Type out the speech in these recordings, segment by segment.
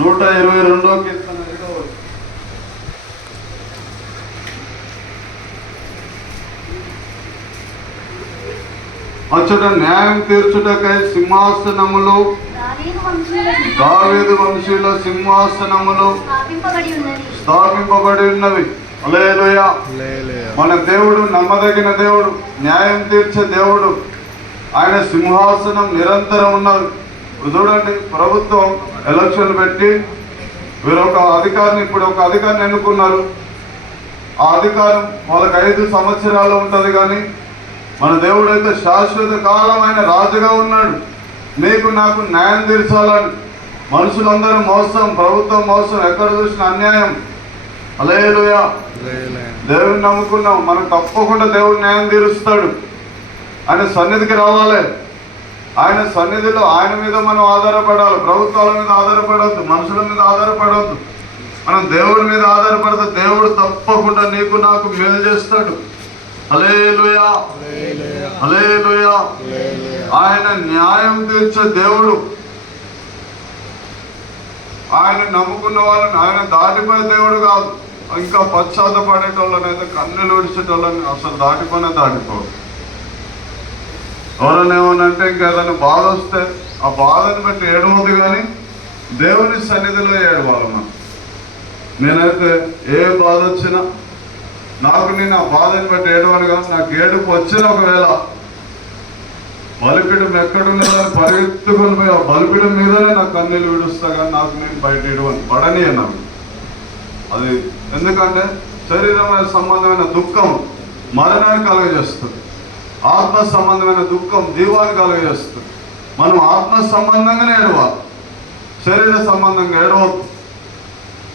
122వ కీర్తన 7వ వచనం. అచ్చట న్యాయం తీర్చుటకై సింహాసనములు దావీదు వంశీయుల సింహాసనములు స్థాపింపబడి ఉన్నవి. హల్లెలూయా. మన దేవుడు నమ్మదగిన దేవుడు, న్యాయం తీర్చే దేవుడు. ఆయన సింహాసనం నిరంతరం ఉన్నది. చూడండి, ప్రభుత్వం ఎలక్షన్ పెట్టి వీరు ఒక అధికారిని, ఇప్పుడు ఒక అధికారిని ఎన్నుకున్నారు. ఆ అధికారం వాళ్ళకి 5 సంవత్సరాలు ఉంటుంది. కానీ మన దేవుడు అయితే శాశ్వత కాలమైన రాజుగా ఉన్నాడు. మీకు నాకు న్యాయం తీర్చాలని. మనుషులందరూ మోసం, ప్రభుత్వం మోసం, ఎక్కడ చూసిన అన్యాయం. హల్లెలూయా. దేవుడిని నమ్ముకున్నాం, మనకు తప్పకుండా దేవుడు న్యాయం తీరుస్తాడు. ఆయన సన్నిధికి రావాలి. ఆయన సన్నిధిలో ఆయన మీద మనం ఆధారపడాలి. ప్రభుత్వాల మీద ఆధారపడవద్దు, మనుషుల మీద ఆధారపడవద్దు. మనం దేవుడి మీద ఆధారపడితే దేవుడు తప్పకుండా నీకు నాకు మేలు చేస్తాడు. హల్లెలూయా, హల్లెలూయా. ఆయన న్యాయం తీర్చే దేవుడు. ఆయన నమ్ముకున్న వాళ్ళని ఆయన దాటిపోయే దేవుడు కాదు. ఇంకా పశ్చాత్తపడేటోళ్ళని అయితే కన్నులు విడిచేటోళ్ళని అసలు దాటిపోడు. ఎవరైనా ఏమనంటే ఇంకేదైనా బాధ వస్తే ఆ బాధను బట్టి ఏడవద్దు, కానీ దేవుని సన్నిధిలో ఏడవాలి మనం. నేనైతే ఏ బాధ వచ్చినా నేను ఆ బాధను బట్టి ఏడవను. కానీ నాకు ఏడుపు వచ్చిన ఒకవేళ బలిపీఠం ఎక్కడున్నదని పరిగెత్తుకొని పోయి ఆ బలిపీఠం మీదనే నాకు కన్నీళ్ళు విడుస్తా. కానీ నాకు నేను బయట ఏడవను, పడని అన్నాను. అది ఎందుకంటే శరీరమైన సంబంధమైన దుఃఖం మరణాన్ని కలుగజేస్తుంది. ఆత్మ సంబంధమైన దుఃఖం జీవాన్ని కలుగజేస్తుంది. మనం ఆత్మ సంబంధంగానే ఏడవాలి, శరీర సంబంధంగా ఏడవద్దు.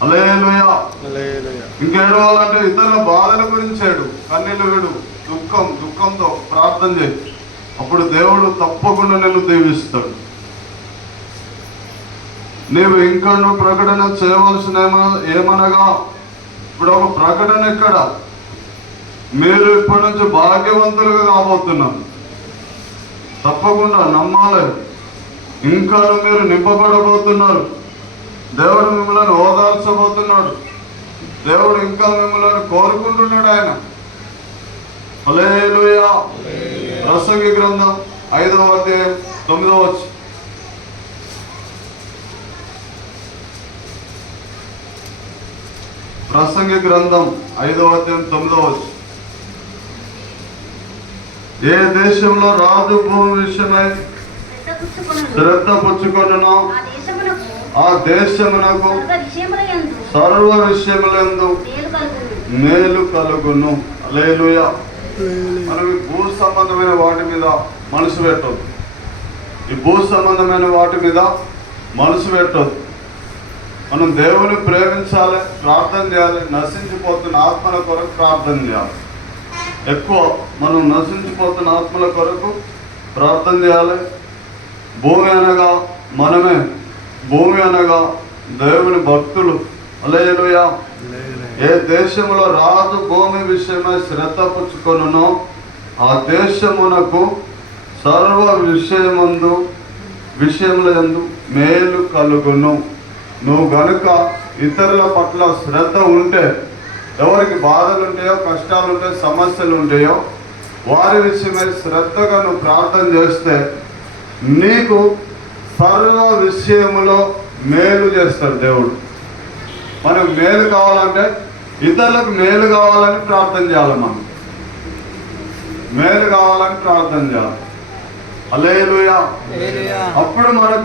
హల్లెలూయా. ఇంకేడవాలంటే ఇతరుల బాధల గురించి ఏడు, కన్నీళ్ళు విడు, దుఃఖంతో ప్రార్థన చేయి. అప్పుడు దేవుడు తప్పకుండా నిన్ను దీవిస్తాడు. నీవు ఇంకా ప్రకటన చేయవలసిన ఏమనగా, ఇప్పుడు ఒక ప్రకటన ఎక్కడ, మీరు ఇప్పటి నుంచి భాగ్యవంతులుగా కాబోతున్నారు. తప్పకుండా నమ్మాలి. ఇంకా మీరు నింపబడబోతున్నారు. దేవుడు మిమ్మల్ని ఓదార్చబోతున్నాడు. దేవుడు ఇంకా మిమ్మల్ని కోరుకుంటున్నాడు ఆయన. హల్లెలూయా. ప్రసంగి గ్రంథం 5వ అధ్యాయం 9వ వచనం. ప్రసంగి గ్రంథం 5వ అధ్యాయం 9వ వచనం. ఏ దేశంలో రాజు భూమి విషయమై శ్రద్ధ పుచ్చుకొనునో ఆ దేశమునకు సర్వ విషయములందు మేలు కలుగును. హల్లెలూయా. మనం ఈ భూ సంబంధమైన వాటి మీద మనసు పెట్టొద్దు. ఈ భూ సంబంధమైన వాటి మీద మనసు పెట్టొద్దు. మనం దేవుని ప్రేమించాలి, ప్రార్థన చేయాలి. నశించిపోతున్న ఆత్మల కొరకు ప్రార్థన చేయాలి. ఎక్కువ మనం నశించిపోతున్న ఆత్మల కొరకు ప్రార్థన చేయాలి. భూమి అనగా మనమే, భూమి అనగా దేవుని భక్తులు. హల్లెలూయా. ఏ దేశంలో రాజు భూమి విషయమై శ్రద్ధ పుచ్చుకొనునో ఆ దేశమునకు సర్వ విషయములందు మేలు కలుగును. నువ్వు గనుక ఇతరుల పట్ల శ్రద్ధ ఉంటే, ఎవరికి బాధలు ఉంటాయో, కష్టాలు ఉంటాయో, సమస్యలు ఉంటాయో వారి విషయమై శ్రద్ధగా నువ్వు ప్రార్థన చేస్తే నీకు సర్వ విషయములో మేలు చేస్తాడు దేవుడు. మనకు మేలు కావాలంటే ఇతరులకు మేలు కావాలని ప్రార్థన చేయాలి. మనం మేలు కావాలని ప్రార్థన చేయాలి. హల్లెలూయా. అప్పుడు మనకు